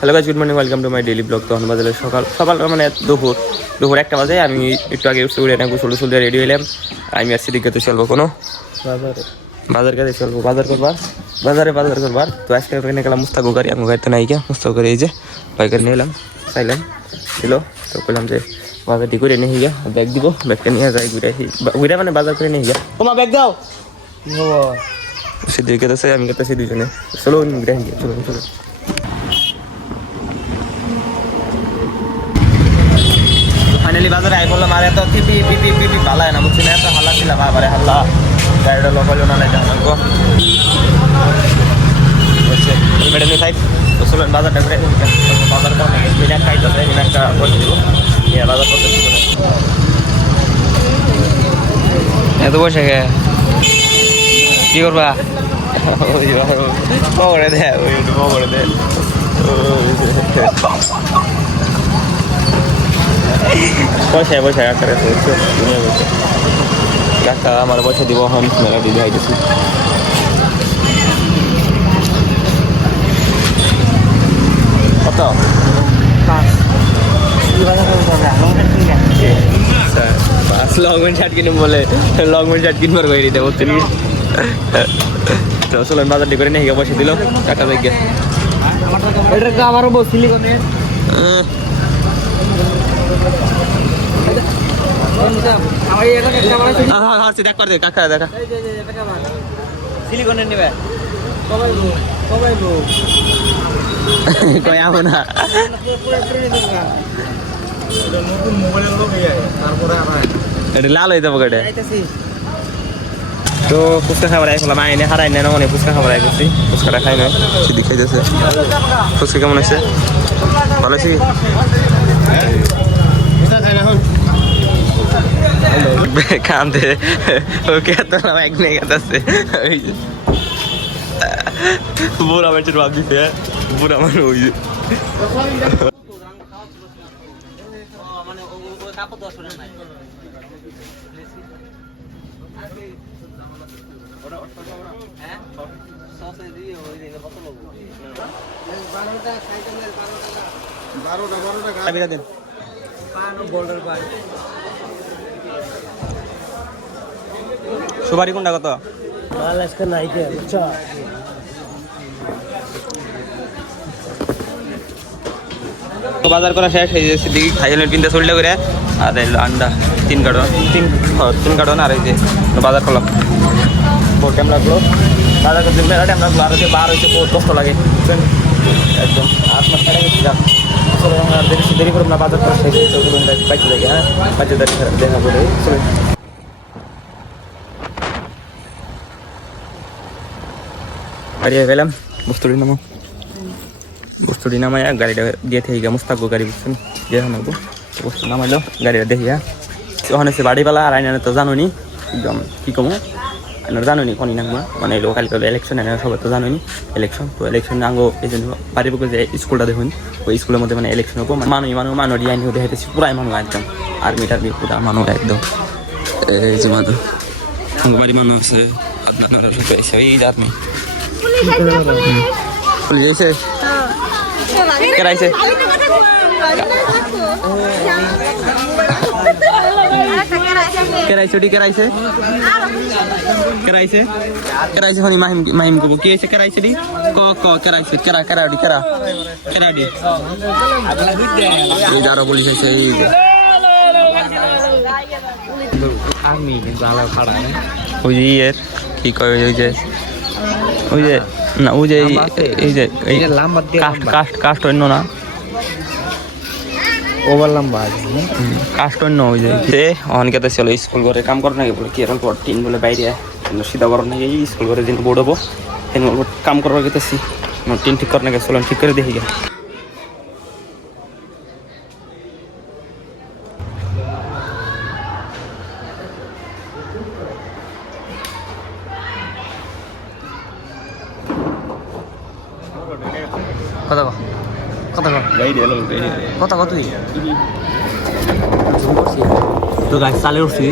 Hello guys, good morning, welcome to my daily blog. তখন বাজে সকাল মানে দুপুর 1টা বাজে। আমি একটু আগে উঠে না গোসল দিয়ে রেডি হইলাম। আমি আর সিদ্দিক তো চলবো কোনো বাজার কাছে চলবো, বাজার করবার। তো আজকে এখানে গেলাম মুস্তাকু গাড়ি, আমার গাড়িতে নাই গিয়া মুস্তাকু গাড়ি এই যে বাইকার নিয়ে এলাম, চাইলাম দিল। তো বললাম যে বাজারটি করে নিয়ে গিয়া ব্যাগ দিব, ব্যাগটা নিয়ে যাই ঘুরে মানে বাজার করে নিয়ে গিয়া। তোমার ব্যাগ দাও, সিদ্দিক গেতেছে, আমি গেতেছি, দুজনে চলো ঘুরে গিয়ে চলো। ফাইনালি বাজারে আই বললাম, আর এত পিপি ভালো হয় না বুঝছি না, এত হাল্লা ছিল বাবারে হাল্লা, গাড়িটা লোক হইলো না এটা আমার গো হচ্ছে মেডেল সাইড। তো চলুন বাজারটা করে বাজার মিনার খাইতেছে, মিনারটা বসে দিব বাজার করতে এত বসে গে কি করবা করে দে করে দে পয়সা কাকার কাকা আমার পয়সা দিব, এখন মেলা দিদি হাইতেছি। কত লগমেন্ট শার্ট কিনে বলে, লগমেন্ট শার্ট কিনবার বাইরে দেবো তুমি। চলো বাজারটি করে নিয়ে পয়সা দিল কাকা দেখে। আবারও বসছিলি দেখ করে দে কাকা, দেখা সিলিকনের নেবে কই আমো না এটা লাল হয়ে যাবো কেটে। তো ফুচকা খাবার আইছিলাম, আইনে হারাই না মানে ফুচকা খাবার আই করছি, ফুচকাটা খাই না সিদ্ধি খাইতেছে। ফুচকা কেমন আছে? ভালো আছে কান্দে ওকে তো এক নিয়ে গেছে বুড়া মানুষের ভাব দিতে, বুড়া মানুষ ওই সুপারি কোনটা কত? বাজার করা শেষ হয়ে যাচ্ছে, দিকে খাইলে 3টা চল্টা করে আর আন্ডা 3 কার্টন আর এই যে বাজার করলাম। বহুত টাইম লাগলো বাজার করতে, মেলা টাইম লাগলো, আর যে বার হয়েছে বহুত কষ্ট লাগে একদম। আপনার ছাড়া গেছি যাক, আর দেরি করুন না, বাজার করা শেষ হয়েছে, বাইতে যাই। হ্যাঁ বাইতে দেখা করে চলুন। গাড়ি গেলাম, বস্তুটি নামাই গাড়িটা দিয়ে থেকে মুস্তাকু গাড়ি বুঝছেন দিয়ে নামবো। বস্তু নামাইলো গাড়িটা দেখিয়া তখন হচ্ছে বাড়িওয়ালা আর আইনা তো জানুনি একদম কী কমো আইনার জানুনি কনি নামা মানে লোকাল ইলেকশন আইনার সবাই তো জানুনি ইলেকশন। তো ইলেকশন আঙ্গো এই জন্য বাড়ির বুকে যে স্কুলটা দেখুন, ওই স্কুলের মধ্যে মানে ইলেকশন হবো, মানুষ আইনি দেখাইতেছি পুরাই মানুষ একদম, আর্মি টার্মি পুরা মানুষ একদম। এই যে মানুষ বাড়ি মানুষ আছে এই আর্মি পুলিশ এসে কেরাইছে হনি মাহিম কব কি হয়েছে কেরাইছে দি ক কেরাইছে কেরাডি আরো পুলিশ আছে আমি কিন্তু আলাদা পাড়া ওই যে ইয়ের কি কয় ওই যে না ওই যে এই যে কাস্ট অন্য না ওভার লম্বা কাস্ট অন্য ওই যে অনেকে তো ছিল স্কুল করে কাম করে নাকি বলে কি এখন টিন বলে বাইরে সিধা করার নাকি স্কুল করে দিন বোর্ড হবো কাম করার গেতেছি টিন ঠিক করে নাকি চলেন ঠিক করে দেখি গে। কথা তুই তো গাছ চালে উঠছি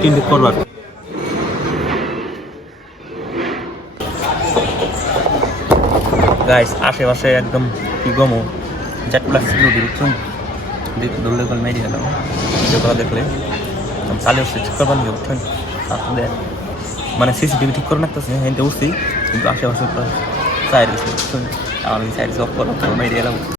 টিন ঠিক করবার। গাইস আশেপাশে একদম কি গমো জেড প্লাস সিকিউরিটি বুঝছেন দৌড়লে করে মেরে গেলাম ভিডিও করা দেখলে চালিয়ে উঠছে ঠিক করবার নিয়ে বুঝছেন আপনাদের মানে সিসিটিভি ঠিক করে রাখতেছে হ্যাঁ উঠছি কিন্তু আশেপাশে সাইড গেছে বুঝছেন আমার সাইড অফ করা মেরে গেলাম